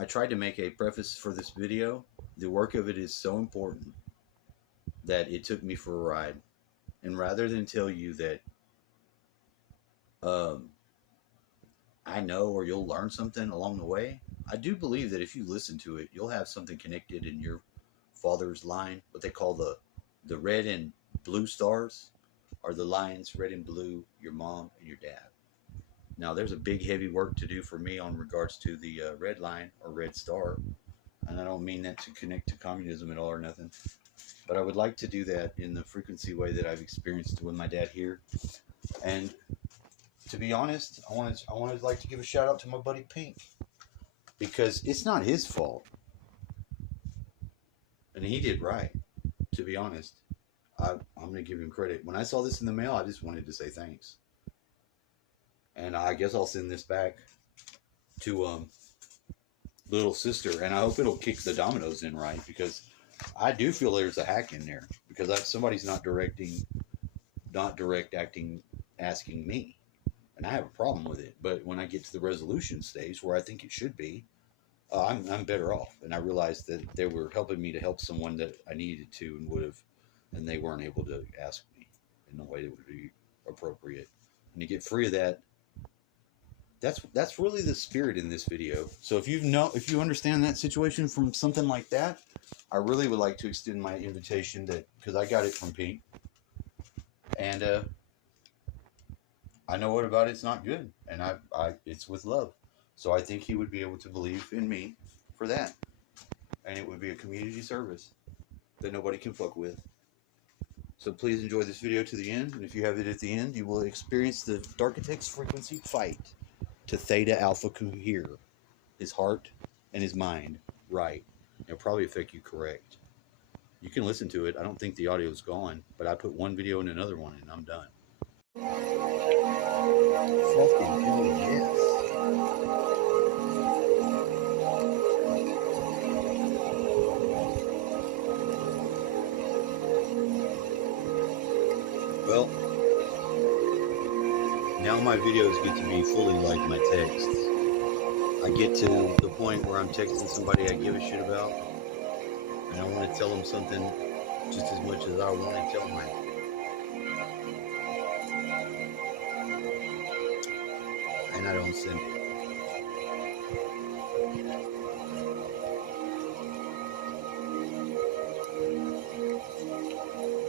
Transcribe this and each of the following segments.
I tried to make a preface for this video. The work of it is so important that it took me for a ride. And rather than tell you that um, I know or you'll learn something along the way, I do believe that if you listen to it, you'll have something connected in your father's line. What they call the red and blue stars are the lines, red and blue, your mom and your dad. Now, there's a big, heavy work to do for me on regards to the red line or red star. And I don't mean that to connect to communism at all or nothing. But I would like to do that in the frequency way that I've experienced with my dad here. And to be honest, I want to like to give a shout out to my buddy Pink, because it's not his fault, and he did right. To be honest, I'm going to give him credit. When I saw this in the mail, I just wanted to say thanks, and I guess I'll send this back to little sister, and I hope it'll kick the dominoes in right, because I do feel there's a hack in there, because somebody's not direct acting, asking me. And I have a problem with it. But when I get to the resolution stage where I think it should be, I'm better off. And I realized that they were helping me to help someone that I needed to and would have, and they weren't able to ask me in a way that would be appropriate. And to get free of that, that's really the spirit in this video. So if you understand that situation from something like that, I really would like to extend my invitation, that because I got it from Pete, and I know what about it's not good, and it's with love. So I think he would be able to believe in me for that, and it would be a community service that nobody can fuck with. So please enjoy this video to the end, and if you have it at the end, you will experience the Darkitect's frequency fight to Theta Alpha Cohere, his heart and his mind right. It'll probably affect you correct. You can listen to it. I don't think the audio is gone, but I put one video in another one, and I'm done. Fucking hell yes. Well, now my videos get to be fully like my texts. I get to the point where I'm texting somebody I give a shit about, and I want to tell them something just as much as I want to tell them. And I don't send it.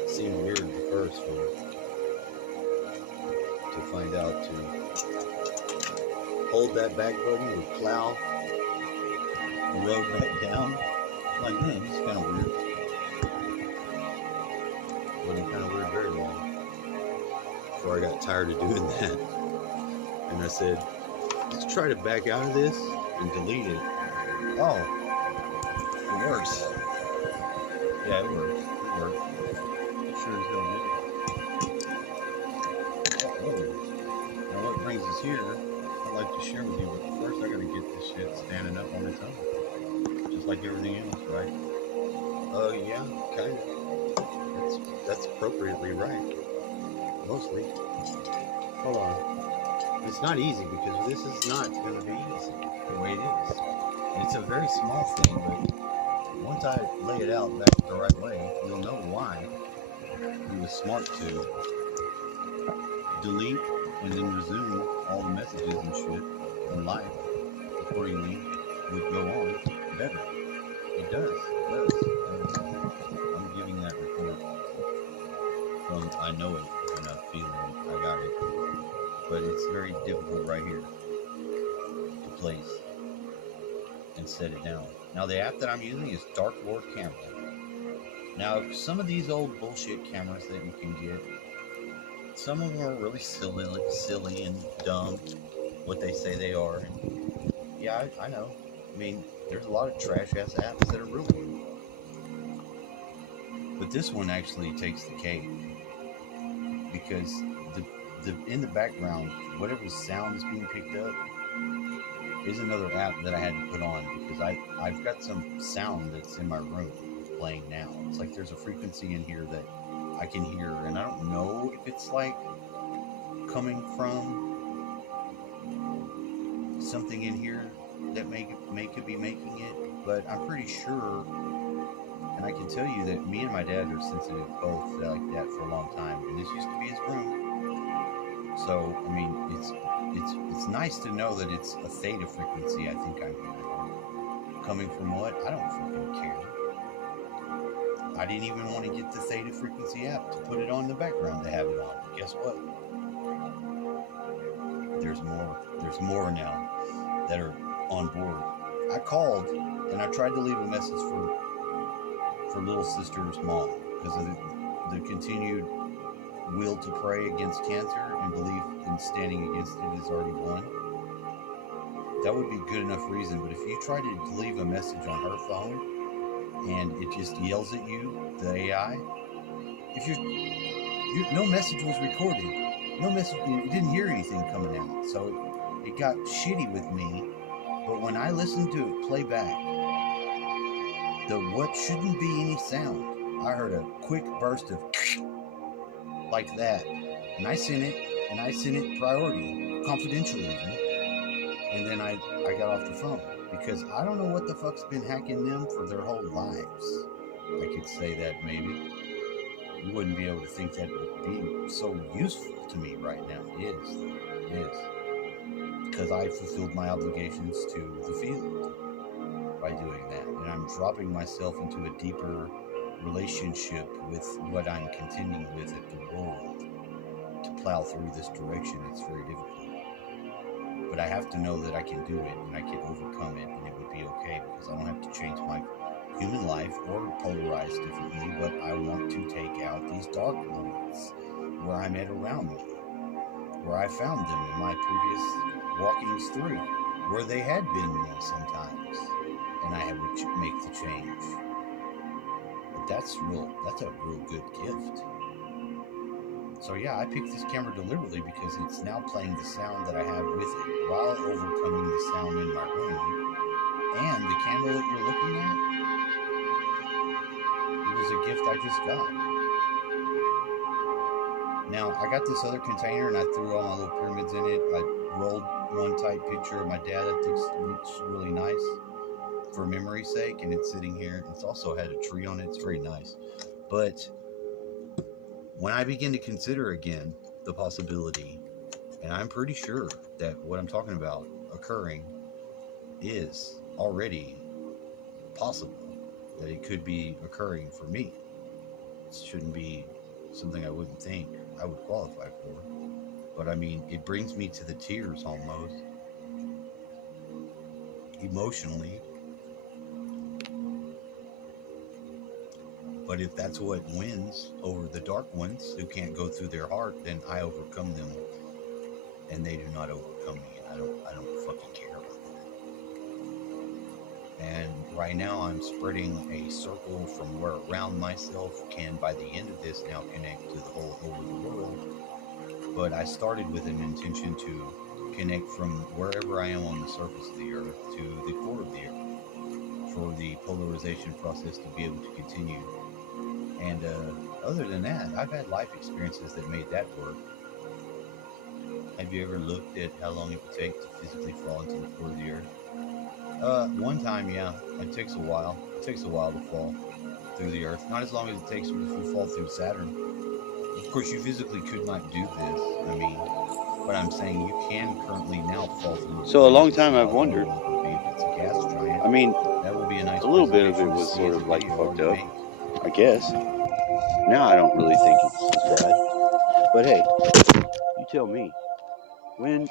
It seemed weird at first to find out to hold that back button or plow the road back down. Like, man, this is kind of weird. Wasn't kind of weird very long before I got tired of doing that. And I said, let's try to back out of this and delete it. Oh, it works. Yeah, it works. It works. It sure as hell did. Now what brings us here, I'd like to share with you, but first I gotta get this shit standing up on its own. Just like everything else, right? Yeah, kind of. That's appropriately right. Mostly. Hold on. It's not easy, because this is not going to be easy the way it is. And it's a very small thing, but once I lay it out back the right way, you'll know why it was smart to delete and then resume all the messages and shit, and life accordingly would go on better. It does. It does. I'm giving that report from I know it and I feel it. I got it. But it's very difficult right here to place and set it down. Now the app that I'm using is Dark Lord Camera. Now some of these old bullshit cameras that you can get, some of them are really silly and dumb, what they say they are. And yeah, I know. I mean, there's a lot of trash ass apps that are really good. But this one actually takes the cake, because in the background, whatever sound is being picked up is another app that I had to put on, because I've got some sound that's in my room playing now. It's like there's a frequency in here that I can hear, and I don't know if it's like coming from something in here that could be making it, but I'm pretty sure, and I can tell you that me and my dad are sensitive both like that for a long time, and this used to be his room. So I mean, it's nice to know that it's a theta frequency. I think I'm hearing. Coming from what? I don't fucking care. I didn't even want to get the theta frequency app to put it on the background to have it on. But guess what? There's more. There's more now that are on board. I called and I tried to leave a message for little sister's mom because of the continued will to pray against cancer and belief in standing against it is already won. That would be good enough reason, but if you try to leave a message on her phone and it just yells at you, the AI, if no message was recorded, no message, you didn't hear anything coming out, so it got shitty with me. But when I listened to it play back, what shouldn't be any sound, I heard a quick burst of like that, and I sent it priority, confidential even. And then I got off the phone because I don't know what the fuck's been hacking them for their whole lives. I could say that maybe. You wouldn't be able to think that would be so useful to me right now. It is. Because I fulfilled my obligations to the field by doing that. And I'm dropping myself into a deeper relationship with what I'm contending with at the world to plow through this direction. It's very difficult. But I have to know that I can do it and I can overcome it and it would be okay because I don't have to change my human life or polarize differently, but I want to take out these dark moments where I'm at around me, where I found them in my previous walkings through, where they had been me sometimes, and I would make the change. But that's a real good gift. So yeah, I picked this camera deliberately because it's now playing the sound that I have with it while overcoming the sound in my room. And the candle that you're looking at, it was a gift I just got. Now, I got this other container and I threw all my little pyramids in it. I rolled one tight picture of my dad that looks really nice for memory's sake, and it's sitting here. It's also had a tree on it. It's very nice. But when I begin to consider again the possibility, and I'm pretty sure that what I'm talking about occurring is already possible, that it could be occurring for me. It shouldn't be something I wouldn't think I would qualify for. But I mean, it brings me to the tears almost, emotionally. But if that's what wins over the dark ones who can't go through their heart, then I overcome them and they do not overcome me. And I don't fucking care about that. And right now I'm spreading a circle from where around myself can, by the end of this, now connect to the whole over the world. But I started with an intention to connect from wherever I am on the surface of the earth to the core of the earth for the polarization process to be able to continue. And other than that, I've had life experiences that made that work. Have you ever looked at how long it would take to physically fall into the core of the earth? One time, yeah. It takes a while. It takes a while to fall through the earth. Not as long as it takes if you fall through Saturn. Of course, you physically could not do this. I mean, but I'm saying you can currently now fall through. So a long time I've wondered. If it's a gas giant, I mean, that would be a nice. A little bit of it was sort of like fucked up, I guess. Now I don't really think it's as bad. But hey, you tell me. When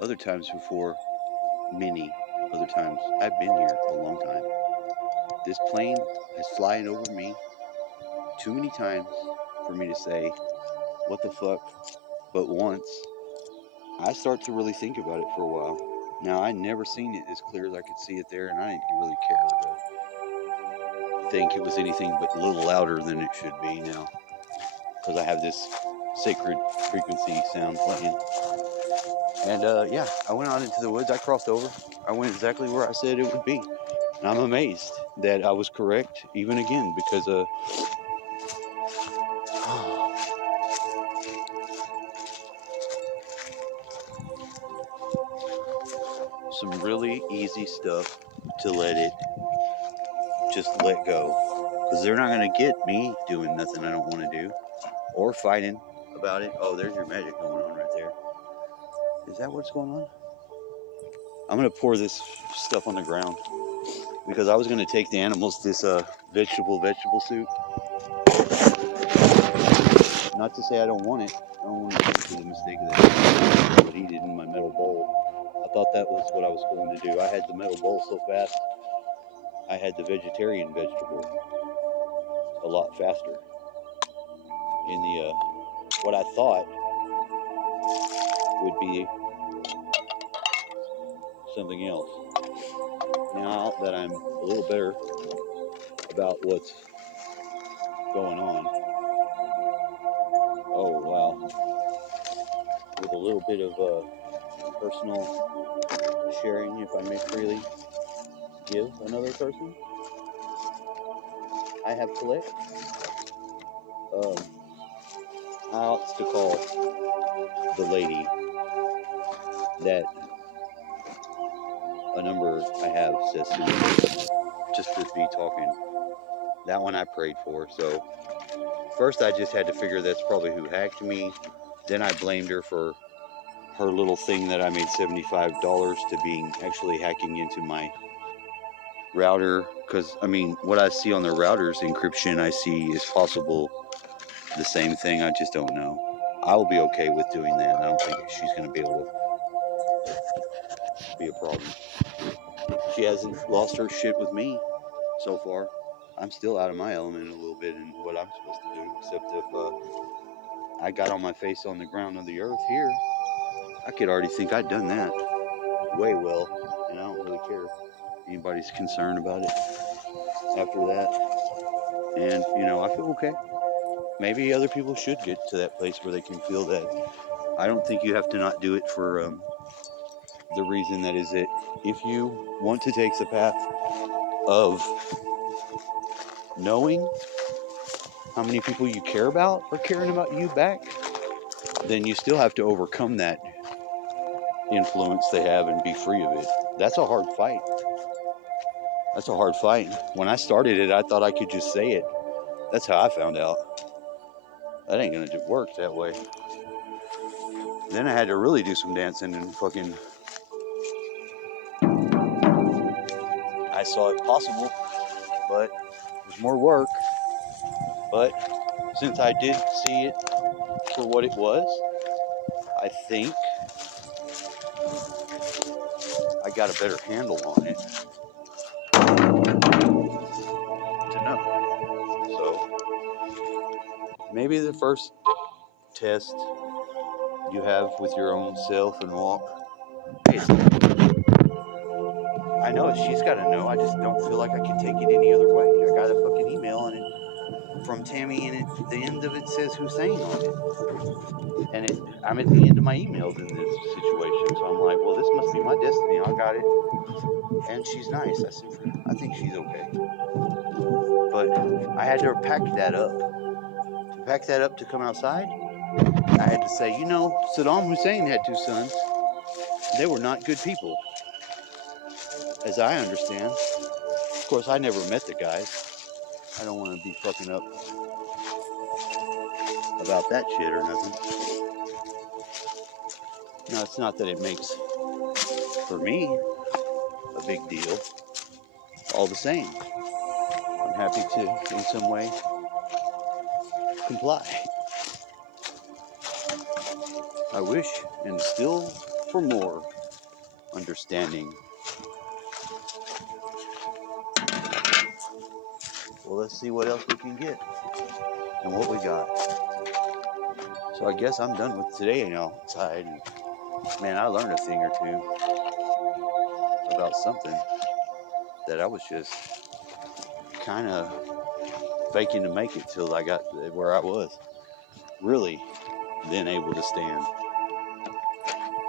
other times before, many other times, I've been here a long time. This plane is flying over me too many times for me to say, what the fuck? But once, I start to really think about it for a while. Now, I never seen it as clear as I could see it there, and I didn't really care to think it was anything but a little louder than it should be now, because I have this sacred frequency sound playing. And yeah, I went out into the woods. I crossed over. I went exactly where I said it would be. And I'm amazed that I was correct even again, because some really easy stuff to just let go. Because they're not going to get me doing nothing I don't want to do or fighting about it. Oh, there's your magic going on right there. Is that what's going on? I'm going to pour this stuff on the ground because I was going to take the animals this vegetable soup. Not to say I don't want it. I don't want to make the mistake that I would eat it in my metal bowl. I thought that was what I was going to do. I had the metal bowl so fast, I had the vegetarian vegetable a lot faster. In the what I thought would be something else. Now that I'm a little better about what's going on, oh wow, with a little bit of personal sharing, if I may freely give another person, I have collect. I ought to call the lady that a number I have says to me, just for me talking. That one I prayed for. So first I just had to figure that's probably who hacked me. Then I blamed her for her little thing that I made $75 to being actually hacking into my router. Because, I mean, what I see on the router's encryption, I see is possible the same thing. I just don't know. I'll be okay with doing that. I don't think she's going to be able to be a problem. She hasn't lost her shit with me so far. I'm still out of my element a little bit in what I'm supposed to do, except if I got on my face on the ground of the earth here, I could already think I'd done that way well, and I don't really care if anybody's concerned about it after that. And, you know, I feel okay. Maybe other people should get to that place where they can feel that. I don't think you have to not do it for the reason that is that if you want to take the path of knowing how many people you care about are caring about you back, then you still have to overcome that influence they have and be free of it. That's a hard fight. That's a hard fight. When I started it, I thought I could just say it. That's how I found out. That ain't gonna work that way. Then I had to really do some dancing and fucking... I saw it possible, but it was more work. But since I did see it for what it was, I think I got a better handle on it to know. So maybe the first test you have with your own self and walk. Hey, I know she's got to know. I just don't feel like I can take it any other way. I got a fucking email and it from Tammy, and the end of it says Hussein on it. And I'm at the end of my emails in this situation, so I'm like, well, this must be my destiny. I got it, and she's nice. I think she's okay. But I had to pack that up. To pack that up to come outside, I had to say, you know, Saddam Hussein had 2 sons. They were not good people, as I understand. Of course, I never met the guys. I don't want to be fucking up about that shit or nothing. No, it's not that it makes, for me, a big deal. All the same, I'm happy to, in some way, comply. I wish and still for more understanding. Well, let's see what else we can get and what we got. So I guess I'm done with today outside. And man, I learned a thing or two about something that I was just kind of faking to make it till I got where I was really then able to stand.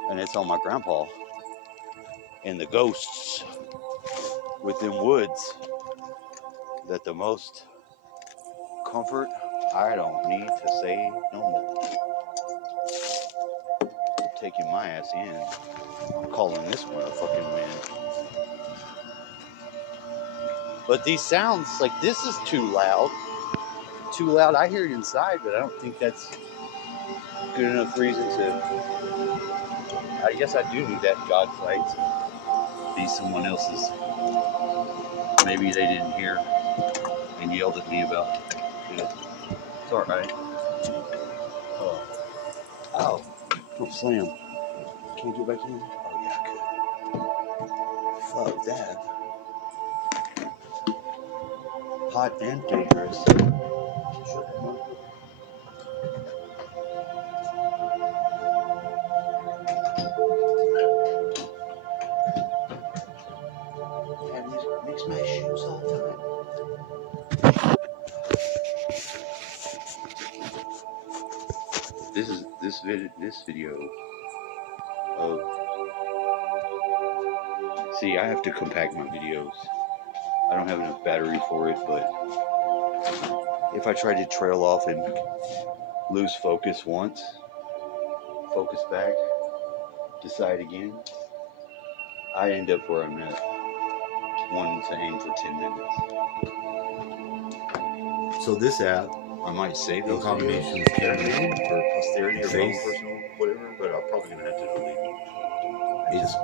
and it's on my grandpa and the ghosts within woods that the most comfort. I don't need to say no more. Taking my ass in, calling this one a fucking win. But these sounds, like this is too loud. Too loud. I hear it inside, but I don't think that's good enough reason to. I guess I do need that God fight to be someone else's. Maybe they didn't hear and yelled at me about it. It's alright. Oh. Ow. Don't slam. Can you get back in? Oh, yeah, I could. Fuck that. Hot and dangerous. Makes my shoes all the time. This video of. See, I have to compact my videos. I don't have enough battery for it, but if I try to trail off and lose focus once, focus back, decide again, I end up where I'm at, wanting to aim for 10 minutes. So this app, I might save those combination videos for posterity or face, personal, whatever, but I'm probably going to have to delete them.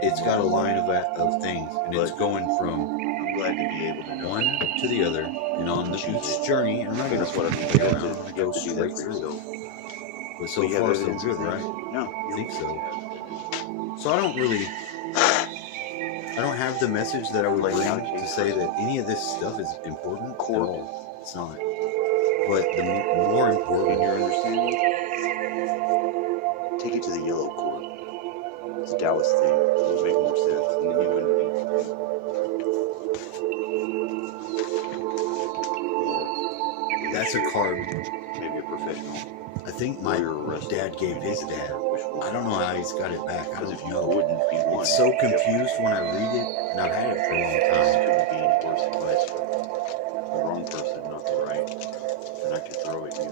It's got a line of things, and it's going from I'm glad to be able to know one to the other, and on each journey, and that's what I'm going going to to go do straight that for through. yourself. But so far, so good, right? No, I think so. So I don't have the message that I would bring to say that any of this stuff is important at all. It's not. But the more important, in your understanding, take it to the yellow cord. It's a Taoist thing. It will make more sense. And then you underneath. That's a card. Maybe a professional. I think my dad gave his dad. I don't know how he's got it back. I don't know. It's so confused when I read it, and I've had it for a long time. This couldn't be any worse advice for the wrong person, not the right. And I could throw at you.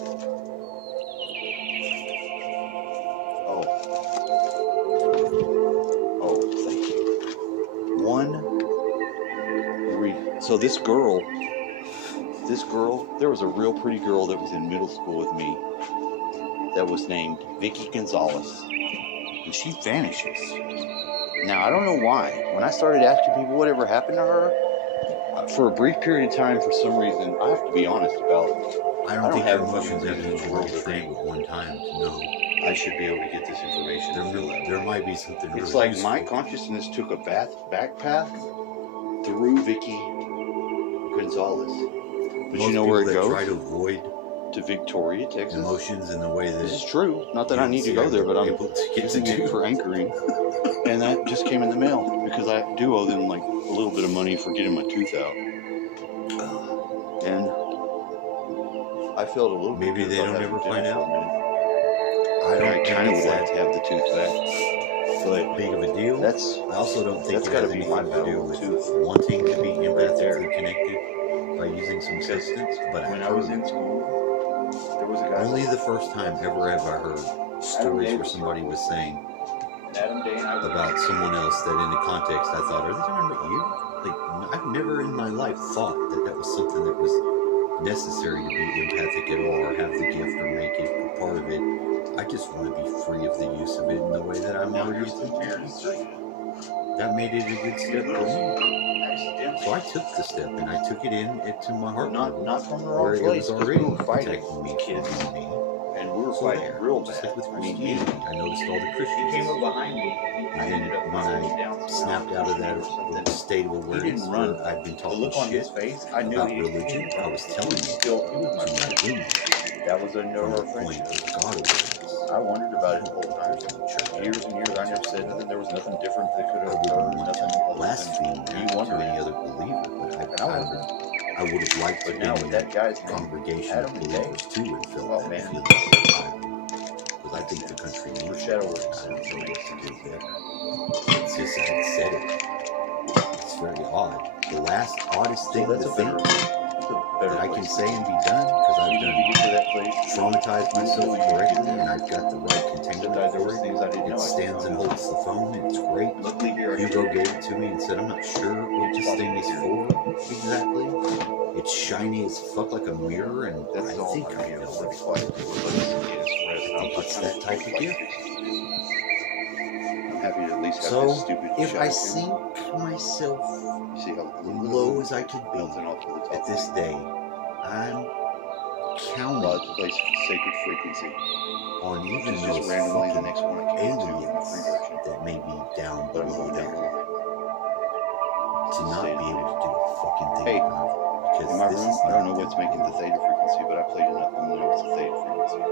Oh, thank you. So this girl, there was a real pretty girl that was in middle school with me that was named Vicky Gonzalez, and she vanishes. Now, I don't know why. When I started asking people whatever happened to her, for a brief period of time, for some reason, I have to be honest about, I don't think have emotions fucking have the world thing at one time to know. I should be able to get this information. There might be something really It's like useful. my consciousness took a back path through Vicky Gonzalez. But Most you know where it people that goes? try to avoid To Victoria, Texas. emotions in the way that This is true. Not that I need to go there, but I'm able to get using to it for anchoring. And that just came in the mail because I do owe them like a little bit of money for getting my tooth out. And I felt a little bit. Maybe they don't ever find out. I kind of would like to have the tooth back, but big of a deal. I also don't think that's it got to has be anything my to do with tooth. wanting to be empathically connected by using some substance. But When I was in school, there was a guy. Only the first time ever have I heard stories where somebody was saying about someone else that in the context I thought, are they talking about you? Like, I've never in my life thought that was something that was necessary to be empathic at all or have the gift or make it a part of it. I just want to be free of the use of it in the way that I'm already experienced. That made it a good step for me. So I took the step and I took it into my heart. Not from the where wrong it place. was already We were fighting protecting me kids, from me. and we were So fighting there, real just bad. like with I mean, Christianity, I noticed all the Christians. he came up behind me. And then when I snapped out of that state of awareness where I'd been The talking look on shit his face, I knew about he religion, I was telling you still. He was to my my friend. enemy That was a from no the friendship. point of God awareness. I wondered about it the whole time. Years and years, I never said nothing. There was nothing different that could I have wouldn't occurred. want Nothing to other blaspheme than that you to wondering. any other believer, but I would have liked to But be now in with that that guy's congregation Adam of today, believers too and felt oh, that man. feeling. Because I think the country For needs shadow it. works. I don't know what to do with it. It's just I said it. It's very odd. The last oddest So thing that's to a think better that I can place. say and be done, because I've You done get to that place, traumatized myself correctly, and I've got the right container sometimes there for was it. things I didn't know. It stands and holds the phone, and it's great. Luckily here, Hugo gave it to me and said, I'm not sure what this thing is for exactly. It's shiny as fuck like a mirror, and that's I all think I'm I here know for. what Be it's quiet. for. Let us get us rest. I think it's that type of gift. I'm happy to at least have So, this stupid if I shadow sink myself you see how low as I could be melting off to the top at this day, I'm counting God's place sacred frequency. on even It's those just randomly the fucking next one I came to in the aliens free version. that may be down But I'm below going down there the line. to not be able to do a fucking thing Hey, about it. Because in my this room, is I don't not know what's good. making the theta frequency, but I played enough to know it's a theta frequency.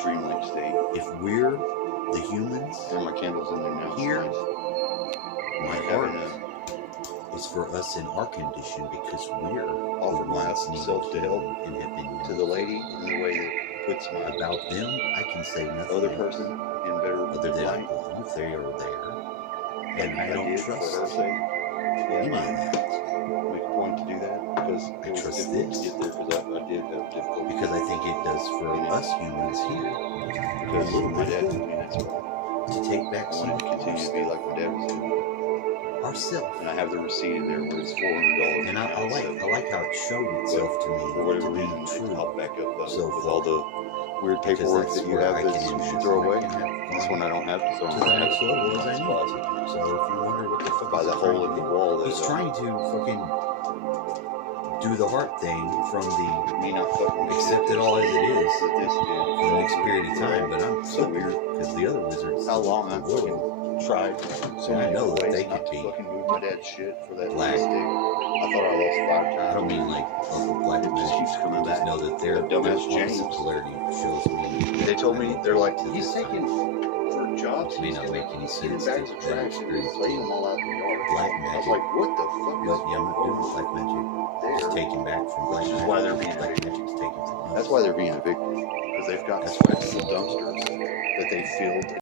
Dreamlike state. If we're the humans, There are my candles in there now. Here, Nice. my Having heart is for us in our condition, because we're the offered ones myself to needing help healing and have been to the lady in the way that puts my about them. I can say nothing other else person in better other than I light. believe they are there, and Like I don't did trust for her sake. any of that. Make a point to do that because I it was trust difficult this. to get there because I did have difficulty. Because I think it does for us humans here Because a little my bit dad more told me that's why to take back I some wanted to continue to be like my dad was doing. ourselves. And I have the receipt in there where it's $400. And I like how it showed itself to me For whatever to be reason, it true. popped back up So with far. all the weird Because paperwork that's that you where have I that can you end should this, throw and I away. can have This gone one I don't have, so to I'm the gonna have next it level in as I this need spot. to. So if you wonder what the fuck By he's the hole in trying to the do, wall that he's trying to fucking do the heart thing from the me not fucking with accept shit it all as it is that this did for the next period of time. But I'm so flipping weird. it because the other wizards, How long I the world, fucking tried so and I many know that ways they not could to be fucking move my dad's shit for that black. stick. I thought I lost 5 I times. don't mean like local black It just magic. keeps coming I just back. know that their That dumbass opposite James. polarity shows me. They told me, they're like, to he's this taking time. for jobs. It may He's not gonna make any get in sense bags to of trash and experience just laying them all out in the yard. black I was magic, like, what the fuck but is yeah, I'm not doing black magic. Just there? taking back from black Which is magic. why they're being Black evicted. magic's taken from us. That's why they're being evicted. Because they've got That's full what I see. dumpsters that they filled